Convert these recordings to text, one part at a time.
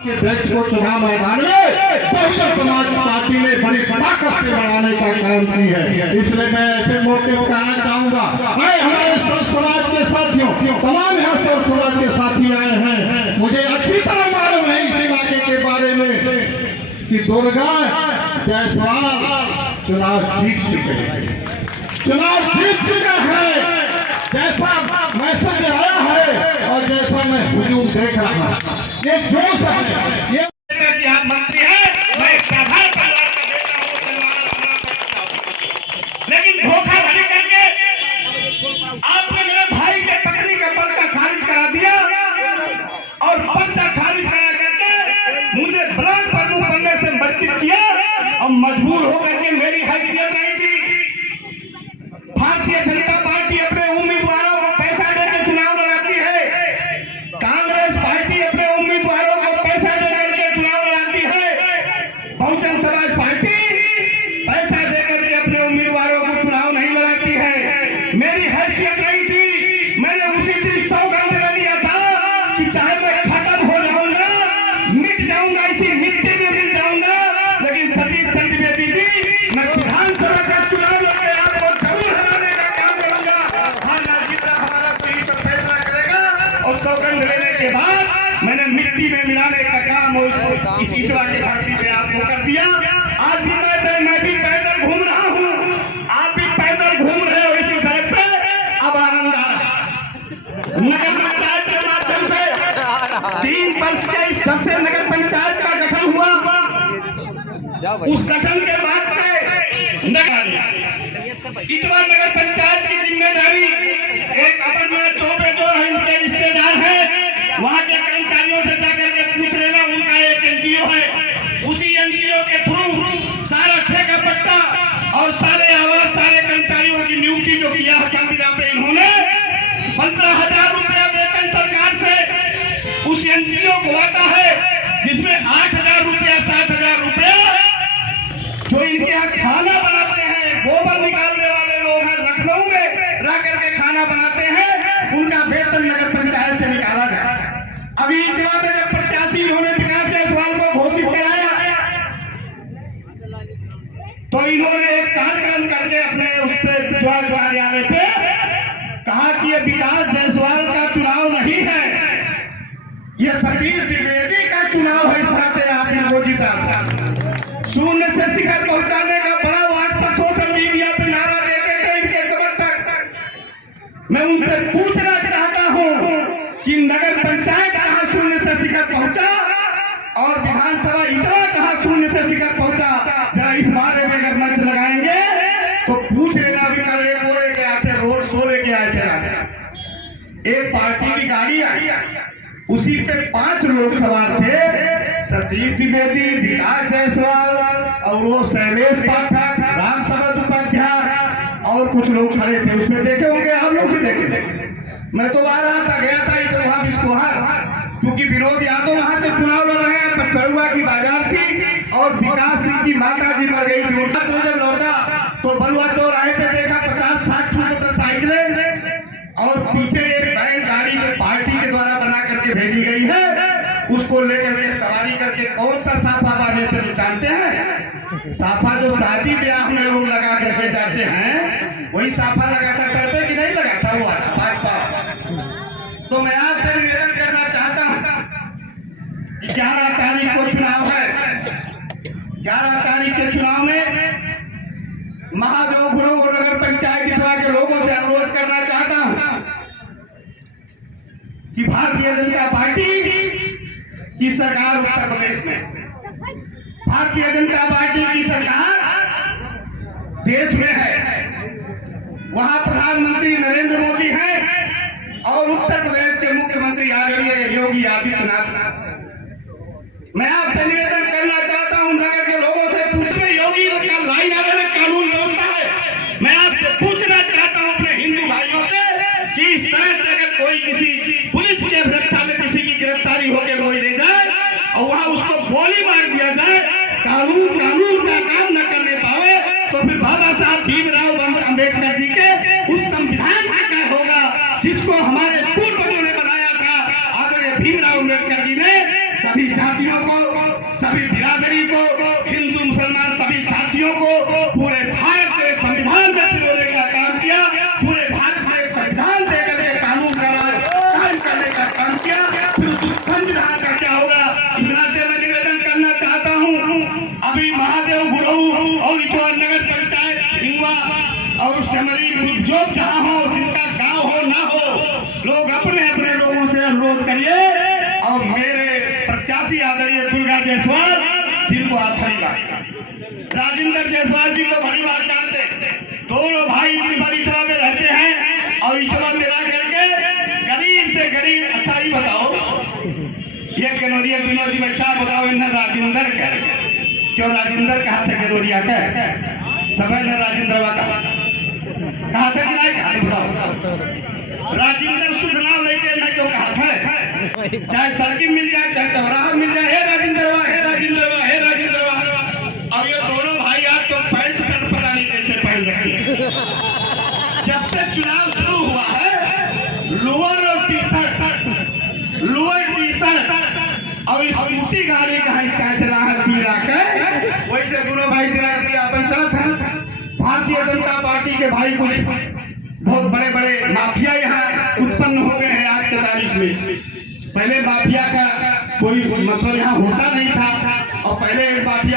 के व्यक्ति को चुनाव मैदान में बहुजन समाज पार्टी ने बड़ी ताकत से बढ़ाने का काम की है। इसलिए मैं ऐसे मौके पर कहना चाहूंगा, मैं हमारे सब समाज के साथियों, तमाम यहाँ सब समाज के साथी आए हैं, मुझे अच्छी तरह मालूम है इस इलाके के बारे में कि दुर्गा जायसवाल चुनाव जीत चुके हैं, चुनाव जीत चुके हैं। जैसा मैसेज आया है और जैसा मैं हुजूम देख रहा हूं, ये जोश है। ये कि आप मंत्री हैं, मैं एक साधारण परिवार का बेटा हूं, लेकिन धोखाधड़ी करके आपने मेरे भाई के पत्नी का पर्चा खारिज करा दिया और पर्चा खारिज करा करके मुझे ब्लॉक प्रमुख बनने से वंचित किया और मजबूर होकर के मेरी हैसियत नहीं थी। भारतीय जनता पार्टी अपने उम्मीदवारों को पैसा देकर चुनाव लड़ाती है, कांग्रेस पार्टी अपने उम्मीदवारों को पैसा देकर के चुनाव लड़ाती है, बहुजन समाज पार्टी पैसा देकर के अपने उम्मीदवारों को चुनाव नहीं लड़ाती है। मेरी हैसियत नहीं थी, मैंने उसी दिन सौगंध ले लिया था कि चाहे मैं खत्म हो जाऊंगा, मिट जाऊंगा, इसी मिट्टी में मिल जाऊंगा, लेकिन सतीश चंद्र द्विवेदी जी, मैं विधानसभा का चुनाव लड़के आपको जरूर हराने का काम करूंगा। हारना जीतना हमारा यही सब फैसला करेगा। और सौगंध लेने के बाद मैंने मिट्टी में मिलाने का काम इस इटवा की धरती में आपको कर दिया। आज भी मैं भी पैदल घूम रहा हूँ, आप भी पैदल घूम रहे हो इसी सड़क पे। अब आनंद आ रहा। नगर पंचायत के माध्यम से 3 वर्ष के जब से नगर पंचायत का गठन हुआ, उस गठन के बाद से इटवा नगर पंचायत की जिम्मेदारी एक अमरनाथ चौबे जो इनके रिश्तेदार हैं, वहां के कर्मचारियों से जाकर के पूछ लेना। उनका एक एनजीओ है, उसी एनजीओ के थ्रू सारा ठेका पट्टा और सारे आवास, सारे कर्मचारियों की नियुक्ति जो किया है संविदा पे, इन्होंने 15,000 रुपया वेतन सरकार से उस एनजीओ को आता है, जिसमें 8,000 रुपया 7,000 रुपया जो इनके यहाँ खाना बनाते हैं, गोबर निकालने वाले लोग हैं, लखनऊ में रह करके खाना बनाते हैं, उनका वेतन नगर पंचायत से निकाला जाए। अभी इटवा में जब प्रत्याशी इन्होंने विकास जायसवाल को घोषित कराया तो इन्होंने एक कार्यक्रम करके अपने उस पे कार्यालय पे कहा कि ये विकास जायसवाल का चुनाव नहीं है, ये सतीश द्विवेदी का चुनाव है, इस नाते आप इनको जीता। शून्य से शिखर पहुंचाने का बड़ा व्हाट्सएप सोशल मीडिया पे नारा देते थे इनके समर्थक। मैं उनसे पूछना चाहता हूं कि नगर पंचायत कहां शून्य से शिखर पहुंचा और विधानसभा इटवा कहां शून्य से शिखर पहुंचा। जरा इस बारे में अगर मंच लगाएंगे तो पूछ लेना। भी कल एक वो लेके आए थे, रोड शो लेके आए थे, एक पार्टी की गाड़ी आई, उसी पे 5 लोग सवार थे, सतीश द्विवेदी, विकास जायसवाल और वो शैलेश पाठक, राम समद उपाध्याय और कुछ लोग खड़े थे। उसमें देखे होंगे, आप लोग भी देखे। मैं तो आ रहा था, गया था तो वहां बिस्कोहार, क्योंकि विनोद यादव वहां से चुनाव लड़ रहे हैं, पटरुआ की बाजार थी और विकास सिंह की माता जी मर गई थी। जब लौटा तो बलुआ चौराहे पे देखा 50-60 मोटरसाइकिलें और पीछे एक बैलगाड़ी जो पार्टी के द्वारा बना करके भेजी गई है, उसको लेकर के सवारी करके कौन सा साफा बांधे थे जानते हैं? साफा जो शादी ब्याह में लोग लगा करके जाते हैं, वही साफा लगा था सर पे कि नहीं लगा था? वो वाला भाजपा। तो मैं आपसे निवेदन करना चाहता हूं कि 11 तारीख को चुनाव है, 11 तारीख के चुनाव में महादेव गुरु और नगर पंचायत इटवा के लोगों से अनुरोध करना चाहता हूं कि भारतीय जनता पार्टी की सरकार उत्तर प्रदेश में, भारतीय जनता पार्टी की सरकार देश में है, वहां प्रधानमंत्री नरेंद्र मोदी हैं और उत्तर प्रदेश के मुख्यमंत्री आदरणीय योगी आदित्यनाथ। मैं आपसे निवेदन करना चाहता हूं, नगर के लोगों से पूछने, योगी का लाइन आने कानून व्यवस्था है, मैं आपसे पूछना चाहता हूं अपने हिंदू भाइयों से कि इस तरह से अगर कोई किसी पुलिस की रक्षा में किसी की गिरफ्तारी होकर कोई ले जाए और वहां उसको गोली मार दिया जाए, कानून का काम न करने पाए, तो फिर बाबा साहब भीमराव अम्बेडकर जी के उस संविधान का क्या होगा जिसको हमारे पूर्वजों ने बनाया था। आदरणीय भीमराव अम्बेडकर जी ने सभी जातियों साथियों को, सभी बिरादरी को, हिंदू मुसलमान सभी साथियों को पूरे भारत को एक संविधान में पिरोने का काम किया, पूरे भारत में एक संविधान देकर के कानून का राज कायम करने का काम किया। फिर उस संविधान का क्या होगा, इस नाते मैं निवेदन करना चाहता हूँ। अभी महादेव गुरु और इटवा नगर पंचायत हिंगवा और सेमरी जो जहाँ हो, जिनका गांव हो ना हो, लोग अपने अपने लोगों से अनुरोध करिए और मेरे प्रत्याशी आदरणीय दुर्गा जायसवाल जिनको आप बड़ी बात, राजेंद्र जायसवाल जी को बड़ी बात जानते हैं। दोनों भाई दिन भर इटवा में रहते हैं और इटवा में रह करके गरीब से गरीब। अच्छा ही बताओ, ये गनोरिया विनोद जी बैठा, बताओ इन्हें राजेंद्र कह रहे, क्यों राजेंद्र कहा थे गनोरिया का, समय ने राजेंद्रवा कहा था कि नहीं कहा था, बताओ। राजेंद्र शुद्ध नाम लेके नहीं क्यों कहा था, चाहे सड़की मिल जाए चाहे चौराहा मिल जाए, हे राजेंद्रवा, हे राजेंद्रवा, हे राजेंद्रवा। अब ये दोनों भाई आज तो पैंट शर्ट पता नहीं कैसे पहन रखे। जब से चुनाव शुरू हुआ है, लोअर और T shirt, lower T shirt और स्कूटी गाड़ी कहा इसका चला है पीला के, वही से दोनों भाई 13 रुपया अपन चला था। भारतीय जनता पार्टी के भाई कुछ बहुत बड़े बड़े माफिया यहाँ उत्पन्न हो गए हैं आज के तारीख में। पहले माफिया का कोई मतलब यहाँ होता नहीं था, और पहले माफिया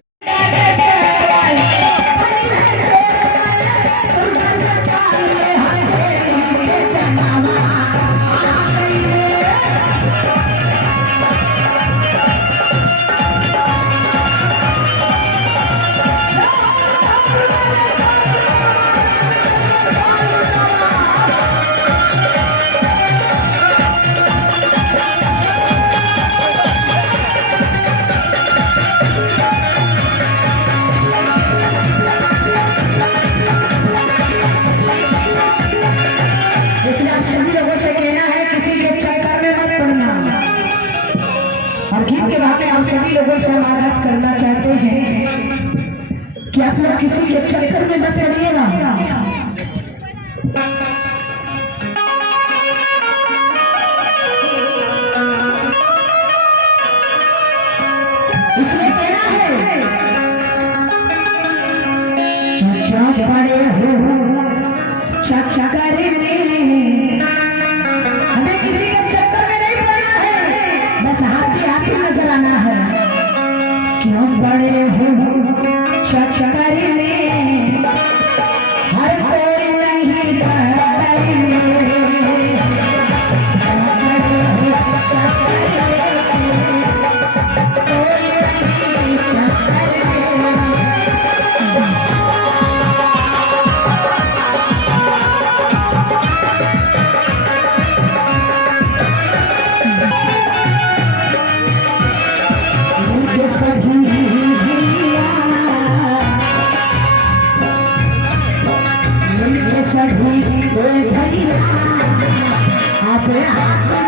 आप सभी लोगों से हम आगाज करना चाहते हैं कि आप लोग किसी के चक्कर में मत पड़िएगा। इसलिए कहना है कि क्या पड़े हो चक्कर में, हमें किसी के चक्कर में नहीं पड़ना है, बस हाथी हाथी नजर आना है। क्यों बड़े हो चक्कर में, हर कोई नहीं पड़ेंगे। भैया